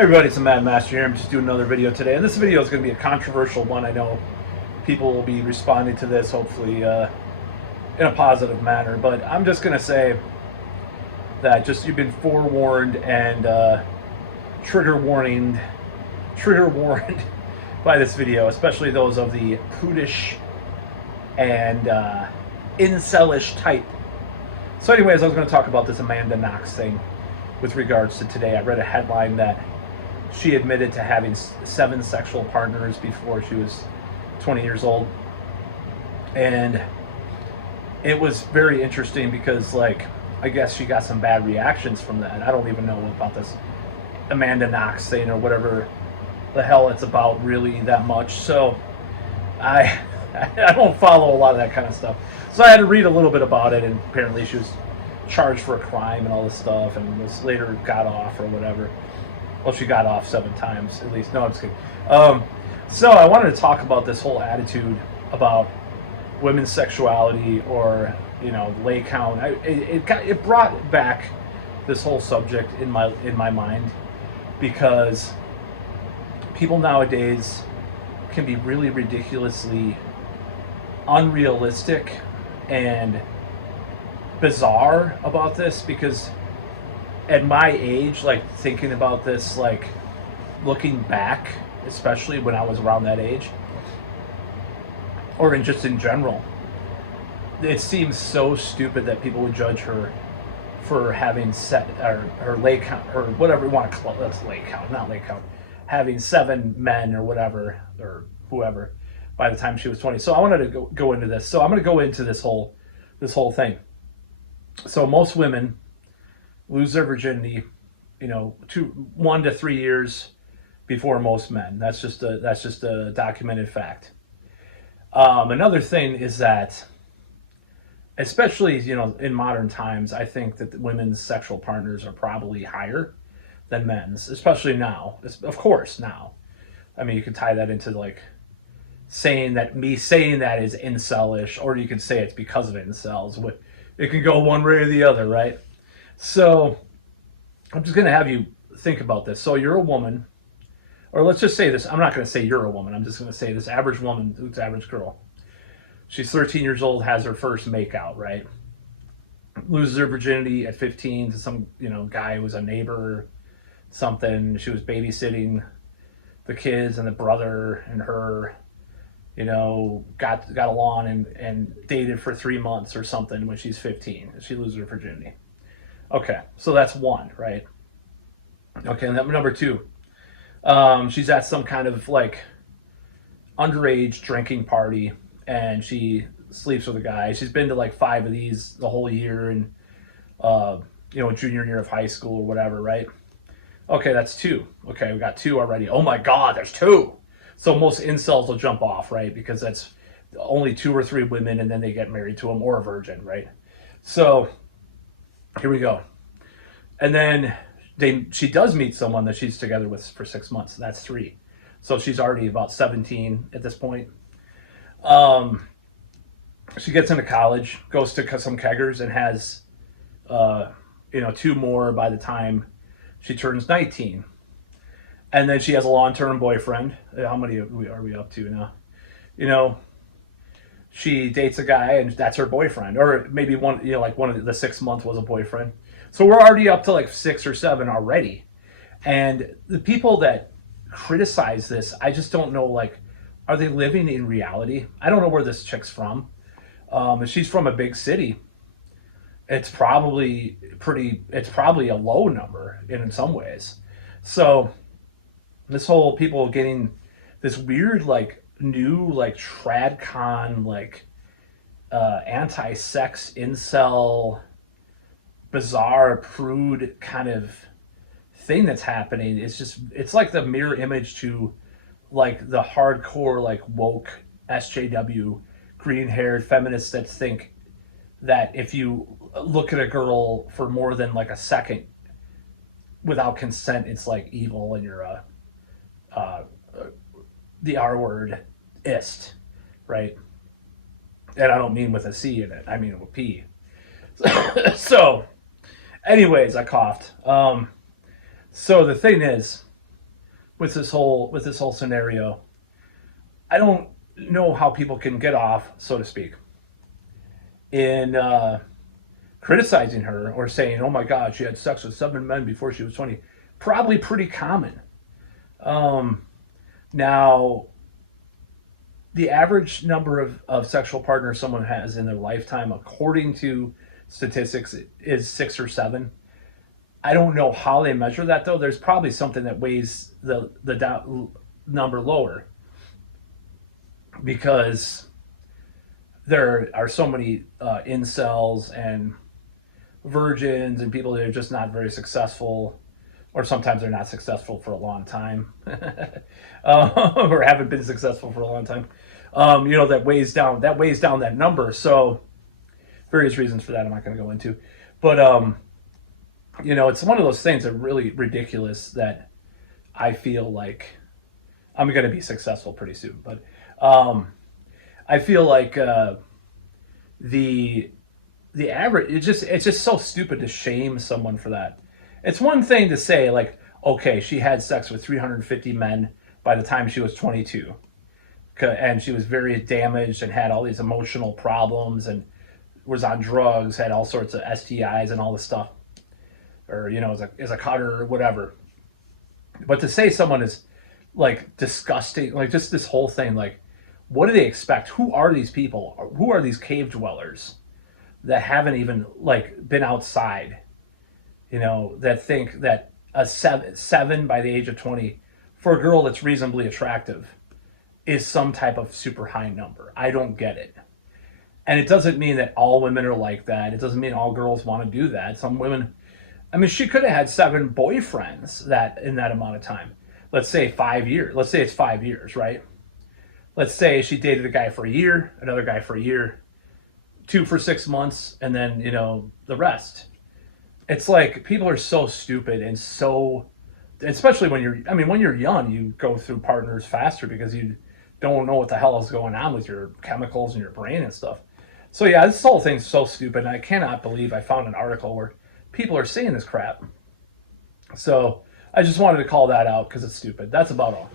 Hey everybody, it's the Mad Master here. I'm just doing another video today, and this video is going to be a controversial one. I know people will be responding to this, hopefully in a positive manner, but I'm just going to say that just you've been forewarned and trigger warned by this video, especially those of the prudish and incelish type. So anyways, I was going to talk about this Amanda Knox thing with regards to today. I read a headline that she admitted to having 7 sexual partners before she was 20 years old. And it was very interesting because, like, I guess she got some bad reactions from that. I don't even know about this Amanda Knox thing or whatever the hell it's about really that much. So I don't follow a lot of that kind of stuff. So I had to read a little bit about it, and apparently she was charged for a crime and all this stuff and was later got off or whatever. Well, she got off 7 times at least. No, I'm just kidding. So I wanted to talk about this whole attitude about women's sexuality or, you know, lay count. It brought back this whole subject in my mind because people nowadays can be really ridiculously unrealistic and bizarre about this, because at my age, like, thinking about this, like, looking back, especially when I was around that age, or just in general, it seems so stupid that people would judge her for having set or her lay count, or whatever you want to call it. That's lay count, not lay count. Having 7 men or whatever, or whoever, by the time she was 20. So I wanted to go into this. So I'm going to go into this whole thing. So most women lose their virginity, you know, 1 to 3 years before most men. That's just a documented fact. Another thing is that, especially, you know, in modern times, I think that women's sexual partners are probably higher than men's, especially now. Of course, now. I mean, you could tie that into, like, saying that is incelish, or you could say it's because of incels. It can go one way or the other, right? So I'm just going to have you think about this. So you're a woman, or let's just say this. I'm not going to say you're a woman. I'm just going to say this average woman, who's average girl. She's 13 years old, has her first makeout, right? Loses her virginity at 15 to some, you know, guy who was a neighbor or something. She was babysitting the kids, and the brother and her, you know, got along and dated for 3 months or something when she's 15. She loses her virginity. Okay, so that's one, right? Okay, and number 2, she's at some kind of, like, underage drinking party, and she sleeps with a guy. She's been to like 5 of these the whole year, and you know, junior year of high school or whatever, right? Okay, that's 2. Okay, we got 2 already. Oh my God, there's 2. So most incels will jump off, right? Because that's only 2 or 3 women, and then they get married to them, or a virgin, right? So here we go. And then she does meet someone that she's together with for 6 months. That's 3. So she's already about 17 at this point. She gets into college, goes to some keggers, and has, you know, 2 more by the time she turns 19. And then she has a long-term boyfriend. How many are we up to now? You know, she dates a guy, and that's her boyfriend. Or maybe one, you know, like one of the 6 month was a boyfriend. So we're already up to like 6 or 7 already. And the people that criticize this, I just don't know, like, are they living in reality? I don't know where this chick's from. If she's from a big city, it's probably a low number in some ways. So this whole people getting this weird, like, new, like, tradcon, like, anti-sex incel, bizarre prude kind of thing that's happening. It's like the mirror image to, like, the hardcore, like, woke SJW green-haired feminists that think that if you look at a girl for more than, like, a second without consent, it's like evil, and you're the R word ist, right? And I don't mean with a C in it. I mean with P. So anyways, I coughed. So the thing is, with this whole scenario. I don't know how people can get off, so to speak, in criticizing her or saying, "Oh my God, she had sex with 7 men before she was 20." Probably pretty common. Um, Now, the average number of sexual partners someone has in their lifetime, according to statistics, is 6 or 7. I don't know how they measure that though. There's probably something that weighs number lower because there are so many incels and virgins and people that are just not very successful, or sometimes they're not successful for a long time, or haven't been successful for a long time. That weighs down that number. So various reasons for that I'm not going to go into, but it's one of those things that are really ridiculous that I feel like I'm going to be successful pretty soon, but I feel like the average it's just so stupid to shame someone for that. It's one thing to say like, okay, she had sex with 350 men by the time she was 22, and she was very damaged and had all these emotional problems and was on drugs, had all sorts of STIs and all this stuff, or as a cutter or whatever. But to say someone is like disgusting, like just this whole thing, like what do they expect? Who are these people? Who are these cave dwellers that haven't even like been outside? That think that a seven by the age of 20 for a girl that's reasonably attractive is some type of super high number. I don't get it. And it doesn't mean that all women are like that. It doesn't mean all girls want to do that. Some women, I mean, she could have had 7 boyfriends that in that amount of time. Let's say 5 years. Let's say it's 5 years, right? Let's say she dated a guy for a year, another guy for a year, 2 for 6 months, and then, the rest. It's like people are so stupid and so, especially when you're young, you go through partners faster because you don't know what the hell is going on with your chemicals in your brain and stuff. So yeah, this whole thing's so stupid, and I cannot believe I found an article where people are saying this crap. So I just wanted to call that out because it's stupid. That's about all.